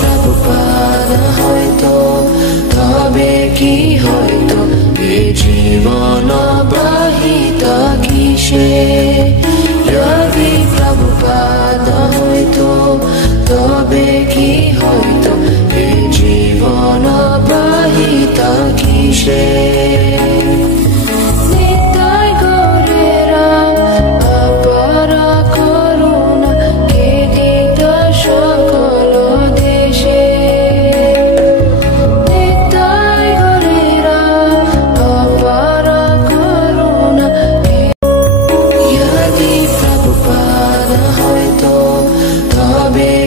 প্রভুপাদ হয়তো, তবে কি হয়তো এ জীবন বাহিত কিসে? যদি প্রভুপাদ হয়তো, তবে কি হয়তো এ জীবন বাহিত কিসে?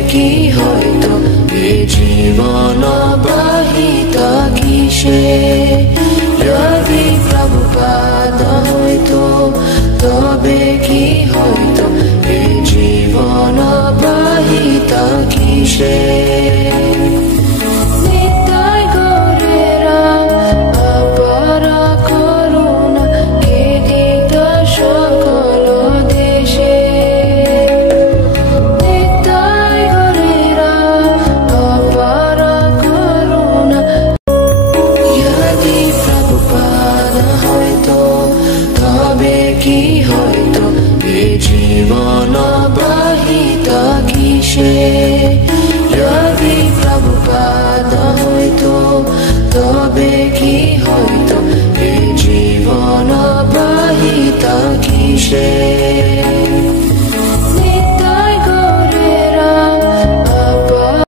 কি হয়তো এ জীবন বাহিত কিসে? যদি প্রভুপাদ হয়তো, তবে কি হয়তো এ জীবন বাহিত কিসে?